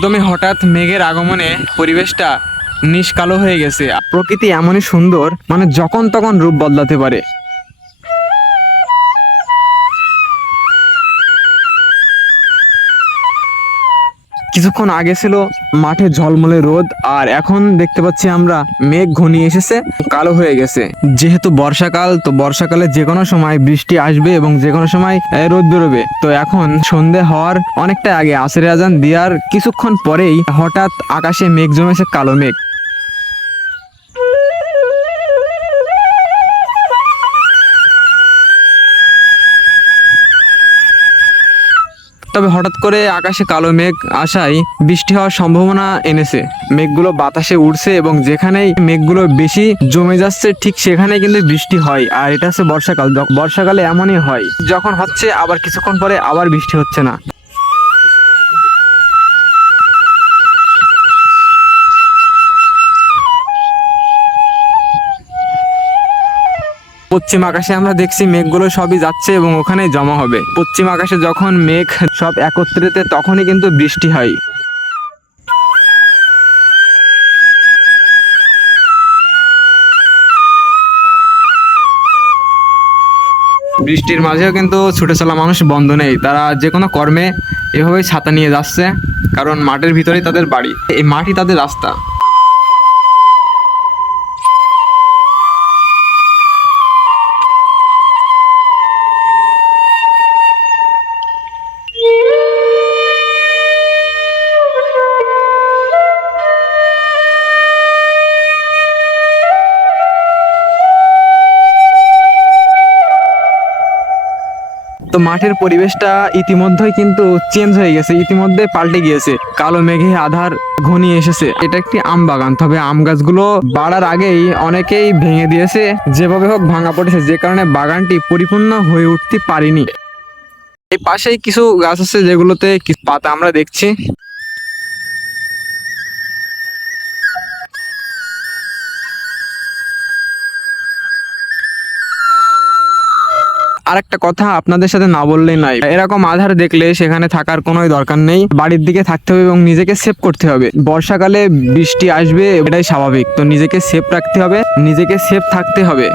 একদমই হঠাৎ মেঘের আগমনে পরিবেশটা নিষ্কালো হয়ে গেছে। প্রকৃতি এমনই সুন্দর, মানে যখন তখন রূপ বদলাতে পারে। কিছুক্ষণ আগে ছিল মাঠে ঝলমলে রোদ, আর এখন দেখতে পাচ্ছি আমরা মেঘ ঘনিয়ে এসেছে, কালো হয়ে গেছে। যেহেতু বর্ষাকাল, তো বর্ষাকালে যে কোনো সময় বৃষ্টি আসবে এবং যে কোনো সময় রোদ বেরোবে। তো এখন সন্ধে হওয়ার অনেকটা আগে, আসরের আজান দেওয়ার কিছুক্ষণ পরেই হঠাৎ আকাশে মেঘ জমেছে, কালো মেঘ। তবে হঠাৎ করে আকাশে কালো মেঘ আসায় বৃষ্টি হওয়ার সম্ভাবনা এনেছে। মেঘগুলো বাতাসে উড়ছে এবং যেখানেই মেঘগুলো বেশি জমে যাচ্ছে ঠিক সেখানে কিন্তু বৃষ্টি হয়। আর এটা হচ্ছে বর্ষাকাল। বর্ষাকালে এমনই হয়, যখন হচ্ছে আবার কিছুক্ষণ পরে আবার বৃষ্টি হচ্ছে না। পশ্চিম আকাশে আমরা দেখছি মেঘগুলো সবই যাচ্ছে এবং ওখানে জমা হবে। পশ্চিম আকাশে যখন মেঘ সব একত্রিত, তখনই কিন্তু বৃষ্টি হয়। বৃষ্টির মাঝেও কিন্তু ছুটে চলা মানুষ বন্ধ নেই, তারা যে কোনো কর্মে এভাবেই ছাতা নিয়ে যাচ্ছে, কারণ মাঠের ভিতরেই তাদের বাড়ি, এই মাঠই তাদের রাস্তা। তো মাঠের পরিবেশটা ইতিমধ্যেই কিন্তু চেঞ্জ হয়ে গেছে, ইতিমধ্যে পাল্টে গিয়েছে। কালো মেঘে আধার ঘনিয়ে এসেছে। এটা একটি আম বাগান, তবে আম গাছগুলো বাড়ার আগেই অনেকেই ভেঙে দিয়েছে, যেভাবে হোক ভাঙা পড়েছে, যে কারণে বাগানটি পরিপূর্ণ হয়ে উঠতে পারেনি। এই পাশেই কিছু গাছ আছে যেগুলোতে কিছু পাতা আমরা দেখছি। আরেকটা কথা আপনাদের সাথে না বললেই নয়, এরকম আধার দেখলে সেখানে থাকার কোনো দরকার নেই, বাড়ির দিকে থাকতে হবে এবং নিজেকে সেভ করতে হবে। বর্ষাকালে বৃষ্টি আসবে, এটাই স্বাভাবিক, তো নিজেকে সেভ রাখতে হবে, নিজেকে সেভ থাকতে হবে।